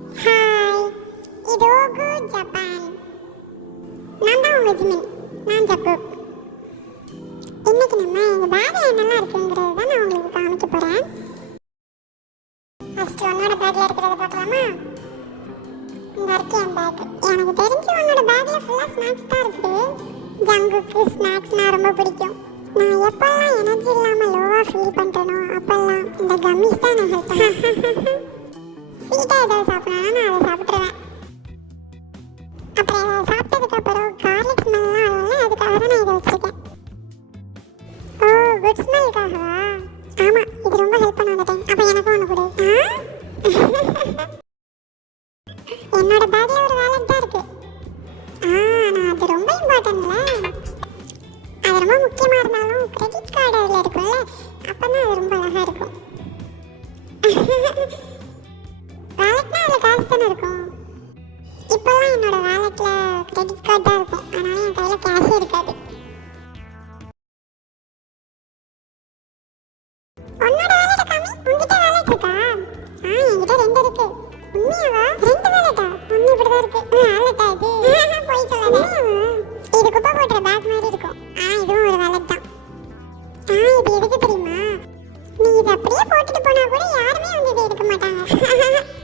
Hi, இது ஓகு Japan. நான் தான் உங்கள் ஜிமின். நான் ஜக்கூப். இன்னைக்கு நம்ம எங்கள் பேக்கில் என்னெல்லாம் இருக்குங்கிறது தான் நான் உங்களுக்கு காமிக்க போகிறேன். ஃபஸ்ட்டு உன்னோட பேக்கில் இருக்கிறத பார்க்கலாமா? இந்த இருக்கு என் பேக். எனக்கு தெரிஞ்சு உன்னோட பேக்கில் ஃபுல்லாக ஸ்நாக்ஸ் தான் இருக்குது. ஜங்குக்கு ஸ்நாக்ஸ்னால் ரொம்ப பிடிக்கும். நான் எப்போல்லாம் எனர்ஜி இல்லாமல் லோவாக ஃபீல் பண்ணுறனோ அப்போல்லாம் இந்த கம்மிஸ் தான் நான் ஹெல்ப் பண்ணேன். ஸ்வீட்டாக ஏதாவது சாப்பிட்றேன்னா நான் அதை சாப்பிட்ருவேன். அப்புறம் அதை சாப்பிட்டதுக்கப்புறம் கார்லிக் ஸ்மெல்லாம் வரும்ல, அதுக்காக தான் நான் இதை வச்சுருக்கேன். ஓ, குட் ஸ்மெல்லுக்காகவா? ஆமாம், இது ரொம்ப ஹெல்ப் பண்ண அந்த டைம். அப்போ எனக்கும் ஒன்று கொடு. என்னோட பேக்கில் ஒரு வேலட் தான் இருக்குது. நான் அது ரொம்ப இம்பார்ட்டன்ட்ல. அது ரொம்ப முக்கியமாக இருந்தாலும் கிரெடிட் கார்டு அதில் இருக்கும்ல, அப்போ தான் அது ரொம்ப அழகாக இருக்கும். வேலட்னா அதில் காசு தானே இருக்கும். இப்போல்லாம் என்னோட வேலட்டில் கிரெடிட் கார்டு தான் இருக்கும். அதனால என் கையில் கேஷே இருக்காது. உன்னோட வேலட்டை காமி. உங்ககிட்ட வேலட் இருக்கா? என்கிட்ட 2 இருக்கு. உண்மையாவா? 2 வேலட்டா? ஒன்று இப்படி தான் இருக்கு. வேலட்டா இது? போய் சொல்லாத. இது குப்பை போட்டுற பேக் மாதிரி இருக்கும். இதுவும் ஒரு வேலட் தான். இது எதுக்கு தெரியுமா? நீ இதை அப்படியே போட்டுட்டு போனா கூட யாருமே வந்து இதை எடுக்க மாட்டாங்க.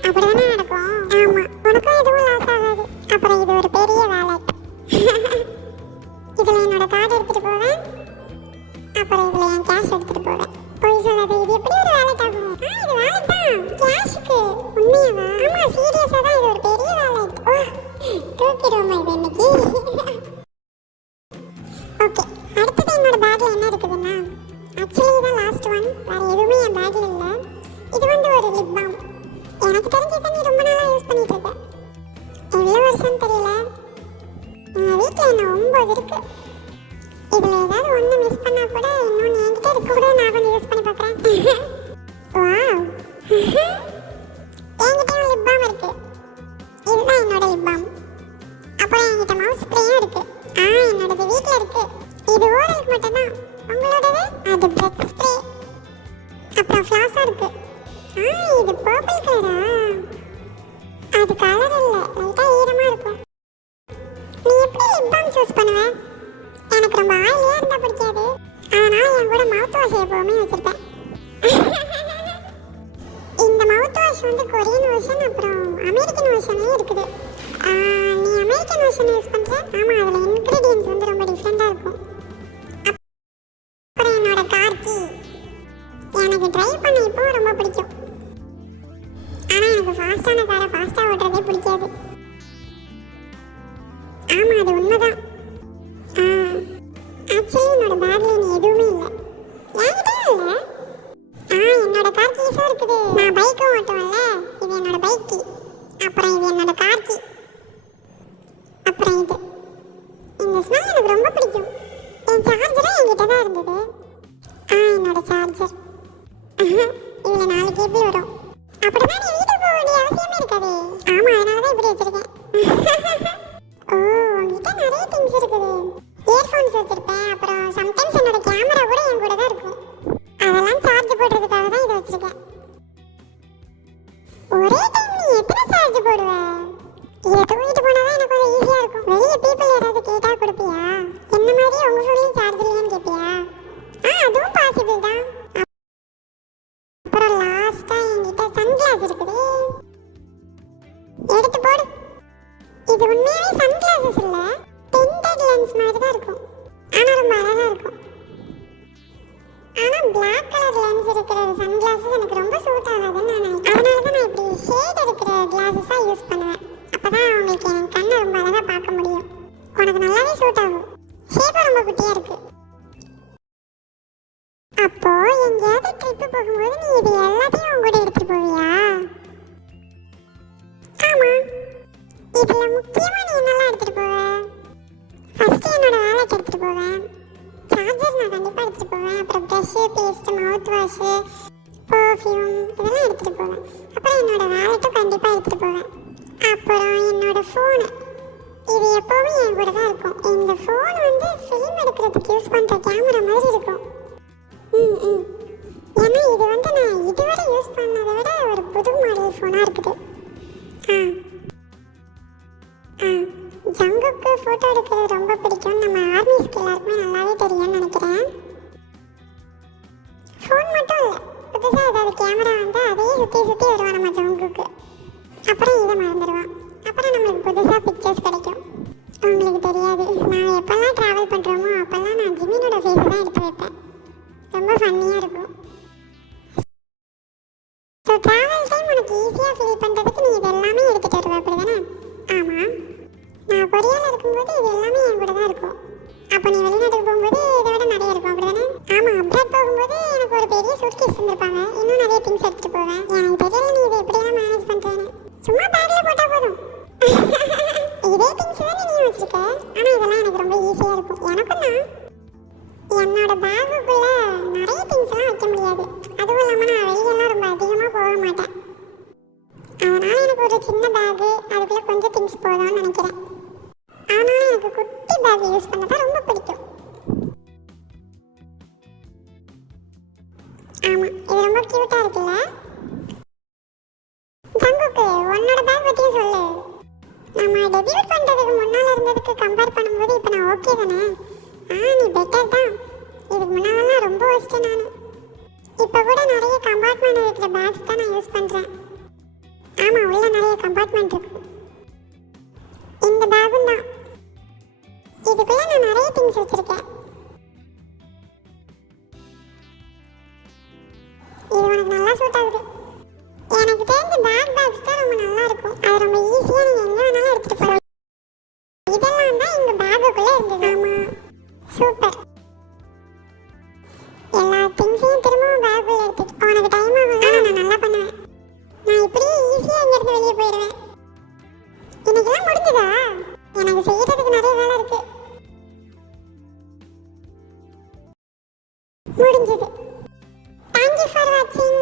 அப்படிதானே நடக்கும்? ஆமா, உனக்கும் எதுவும் லாஸ் ஆகாது. அப்புறம் இது ஒரு பெரிய வேலட். இதுல என்னோட கார்டு எடுத்துட்டு போவேன். அப்புறம் இதுல என் கேஷ் எடுத்துட்டு போவேன். போய் சொல்லாது, இது எப்படி ஒரு வேலட் ஆகும்? இது வேலட் தான், கேஷுக்கு. உண்மையாவா? ஆமா, சீரியஸா தான், இது ஒரு பெரிய வேலட். தூக்கிடுவோமா இது இன்னைக்கு? ஓகே, அடுத்தது என்னோட பேக்ல என்ன இருக்குதுன்னா, ஆக்சுவலி இதான் லாஸ்ட் ஒன். வேற எதுவுமே என் பேக்ல இல்லை. இது வந்து ஒரு லிப் பாம். எனக்கு தெரிஞ்சதை நீ ரொம்ப நாளாக யூஸ் பண்ணிட்டு இருக்க. எவ்வளோ வருஷம் தெரியல. எங்கள் வீட்டில் என்ன 9 இருக்கு. இதில் ஏதாவது ஒன்று மிஸ் பண்ணால் கூட இன்னொன்று என்கிட்ட இருக்க கூட நான் கொஞ்சம் யூஸ் பண்ணி பார்க்குறேன். வாவ், என்கிட்ட லிப் பாம் இருக்கு. இதுதான் என்னோட லிப் பாம். அப்புறம் என்கிட்ட மவுஸ் ஸ்ப்ரேயும் இருக்கு. என்னோடது வீட்டில் இருக்கு. இது ஓரலுக்கு மட்டும்தான். உங்களோடது? அது பிரெத் ஸ்ப்ரே. அப்புறம் ஃப்ளாஸா இருக்கு. இது பர்பிள் கலரா? அது கலர் இல்லை, லைட்டாக ஈரமாக இருக்கும். நீ எப்படி லிப் பாம் சூஸ் பண்ணுவ? எனக்கு ரொம்ப ஆயிலியாக இருந்தால் பிடிக்காது. அதனால என் கூட மவுத் வாஷ் எப்போவுமே வச்சுருப்பேன். இந்த மவுத் வாஷ் வந்து கொரியன் வெர்ஷன் அப்புறம் அமெரிக்கன் வெர்ஷன்லேயும் இருக்குது. நீ அமெரிக்கன் வெர்ஷன் யூஸ் பண்ணுற? ஆமாம், அதில் இன்க்ரீடியன்ஸ் வந்து ரொம்ப டிஃப்ரெண்ட்டாக இருக்கும். அப்புறம் என்னோட கார் கீ. எனக்கு ட்ரைவ் பண்ண இப்போ ரொம்ப பிடிக்கும். ஆனால் எனக்கு ஃபாஸ்ட்டான காரை ஃபாஸ்ட்டாக ஓட்டுறதே பிடிக்காது. ஆமாம், அது உண்மைதான். ஆக்சுவலி என்னோட பேக்கில் நீ எதுவுமே இல்லை. என்கிட்டயும் இல்லை. என்னோட கார் கீஸும் இருக்குது. நான் பைக்கும் ஓட்டுவேன்ல, இது என்னோட பைக் கீ. அப்புறம் இது என்னோட கார் கீ. அப்புறம் இது. இந்த ஸ்மெல் எனக்கு ரொம்ப பிடிக்கும். என் சார்ஜரும் என்கிட்ட தான் இருந்தது. என்னோட சார்ஜர். இதில் 4 கேபிள் வரும். அப்படிதான் நீ வீட்டுக்கு போக வேண்டிய அவசியமே இருக்காது. ஆமாம், அதனால தான் இப்படி வச்சிருக்கேன். உங்ககிட்ட நிறைய திங்ஸ் இருக்குது. இயர்ஃபோன்ஸ் வச்சிருப்பேன். அப்புறம் சம்டைம்ஸ் என்னோட கேமரா கூட என் கூட தான் இருக்கும். அதெல்லாம் சார்ஜ் போடுறதுக்காக தான் இதை வச்சிருக்கேன். ஒரே டைம் நீ எத்தனை சார்ஜ் போடுவ? இதை தூக்கிட்டு போனால் தான் எனக்கு கொஞ்சம் ஈஸியாக இருக்கும். வெளியே பீப்புள் யாராவது கேட்டால் கொடுப்பியா? என்ன மாதிரி உங்கள் ஃபோனையும் சார்ஜ் இல்லையான்னு கேட்பியா? அதுவும் பாசிபிள் தான். அப்புறம் லாஸ்ட்டாக என்கிட்ட சன்கிளாஸ் இருக்குது. எடுத்து போடு. இது உண்மையாகவே சன்கிளாஸஸ் இல்லை, டிண்டட் லென்ஸ் மாதிரி தான் இருக்கும். ஆனால் ரொம்ப அழகாக இருக்கும். ஆனால் பிளாக் கலர் லென்ஸ் இருக்கிற சன்கிளாஸஸ் எனக்கு ரொம்ப சூட் ஆகாதுன்னு நான் நினைக்கிறேன். அதனால தான் நான் இப்படி ஷேட் இருக்கிற கிளாஸஸாக யூஸ் பண்ணுவேன். அப்போ தான் உங்களுக்கு என் கண்ணை ரொம்ப அழகாக பார்க்க முடியும். உனக்கு நல்லாவே சூட் ஆகும். ஷேப்பும் ரொம்ப குட்டியாக இருக்குது. அப்போ எங்கேயாவது ட்ரிப்பு போகும்போது நீ இது எல்லாத்தையும் உங்க கூட எடுத்துட்டு போவியா? ஆமா. இதுல முக்கியமா நீ என்னெல்லாம் எடுத்துட்டு போவ? ஃபர்ஸ்ட் என்னோட வேலட் எடுத்துட்டு போவேன். சார்ஜர் நான் கண்டிப்பா எடுத்துட்டு போவேன். அப்புறம் brush, paste, mouthwash, perfume இதெல்லாம் எடுத்துட்டு போவேன். அப்புறம் என்னோட வேலட்டும் கண்டிப்பா எடுத்துட்டு போவேன். அப்புறம் என்னோட ஃபோனு. இது எப்போவுமே என் கூட தான் இருக்கும். இந்த ஃபோன் வந்து ஃபிலிம் எடுக்கிறதுக்கு யூஸ் பண்ணுற கேமரா மாதிரி இருக்கும். ஏன்னா இது வந்து நான் இதுவரை யூஸ் பண்ணதை விட ஒரு புது மாடல் ஃபோனாக இருக்குது. ஜங்குக்கு ஃபோட்டோ எடுக்கிறது ரொம்ப பிடிக்கும். நம்ம ஆர்மிஸ்க்கு எல்லாருக்குமே நல்லாவே தெரியும்னு நினைக்கிறேன். ஃபோன் மட்டும் இல்லை, புதுசாக ஏதாவது கேமரா வந்தால் அதையே சுற்றி சுற்றி வருவான் நம்ம ஜங்குக்கு. அப்புறம் இதை மறந்துடுவான். அப்புறம் நம்மளுக்கு புதுசாக பிக்சர்ஸ் கிடைக்கும். உங்களுக்கு தெரியாது, நான் எப்போல்லாம் ட்ராவல் பண்ணுறோமோ அப்போல்லாம் நான் ஜிமினோட ஃபேஸ் தான் எடுத்து வைப்பேன். ரொம்ப ஃபன்னியாக இருக்கும். ஸோ ட்ராவல் டைம் உனக்கு ஈஸியாக ஃபீல் பண்ணுறதுக்கு நீ இது எல்லாமே எடுத்துகிட்டு வருவ, அப்படி தானே? ஆமாம், நான் கொரியாவில் இருக்கும்போது இது எல்லாமே என் கூட தான் இருக்கும். அப்போ நீ வெளிநாட்டுக்கு போகும்போது இதை விட நிறைய இருக்கும், அப்படி தானே? ஆமாம், அப்ராட் போகும்போது எனக்கு ஒரு பெரிய சூட்கேஸ் இருந்திருப்பாங்க. இன்னும் நிறைய திங்ஸ் எடுத்துகிட்டு போவேன். எனக்கு தெரியல நீ இதை எப்படியெல்லாம் மேனேஜ் பண்ணுறேன்னு. சும்மா பேக்கில் போட்டால் போதும். இதே திங்ஸ் தான் நீ வச்சுருக்க. ஆனால் இதெல்லாம் எனக்கு ரொம்ப ஈஸியாக இருக்கும். எனக்கும் தான். என்னோட பேக்குக்குள்ளே நிறைய திங்ஸ்லாம் வைக்க முடியாது. அதுவும் இல்லாமல் நான் வெளியெல்லாம் ரொம்ப அதிகமாக போக மாட்டேன். அதனால் எனக்கு ஒரு சின்ன பேக்கு, அதுக்குள்ளே கொஞ்சம் திங்ஸ் போதும்னு நினைக்கிறேன். ஆனாலும் எனக்கு குட்டி பேக் யூஸ் பண்ண தான் ரொம்ப பிடிக்கும். ஆமாம், இது ரொம்ப க்யூட்டாக இருக்குல்ல? ஜங்குக்கு உன்னோட பேக் பற்றியும் சொல்லு. நம்ம டெபியூட் பண்ணுறதுக்கு முன்னால் இருந்ததுக்கு கம்பேர் பண்ணும்போது இப்போ நான் ஓகே தானே? நீ பெட்டர் தான். இதுக்கு முன்னாலெல்லாம் ரொம்ப ஒஸ்ட்டு நான். இப்போ கூட நிறைய கம்பார்ட்மெண்ட் இருக்கிற பேக்ஸ் தான் நான் யூஸ் பண்ணுறேன். ஆமாம், உள்ள நிறைய கம்பார்ட்மெண்ட் இருக்கு. இந்த பேக்கும் தான். இதுக்குள்ளே நான் நிறைய திங்ஸ் வச்சுருக்கேன். இது உனக்கு நல்லா சூட் ஆகுது. எனக்கு தெரிஞ்ச பேக்ஸ் தான் ரொம்ப நல்லா இருக்கும். அது ரொம்ப ஈஸியாக நீங்கள் எங்கே வேணாலும் எடுத்துகிட்டு போகலாம். இதெல்லாம் தான் எங்கள் பேக்குக்குள்ளே இருந்தது. ஆமாம், சூப்பர். எல்லா திங்ஸையும் திரும்பவும் பேக்குள்ளே எடுத்துட்டு உனக்கு டைம் ஆகும். நான் நல்லா பண்ணுவேன். நான் இப்படியே ஈஸியாக இங்கேருந்து வெளியே போயிடுவேன். இன்னைக்கெல்லாம் முடிஞ்சதா? எனக்கு செய்யறதுக்கு நிறைய வேலை இருக்கு. முடிஞ்சது. தேங்க்யூ ஃபார் வாட்சிங்.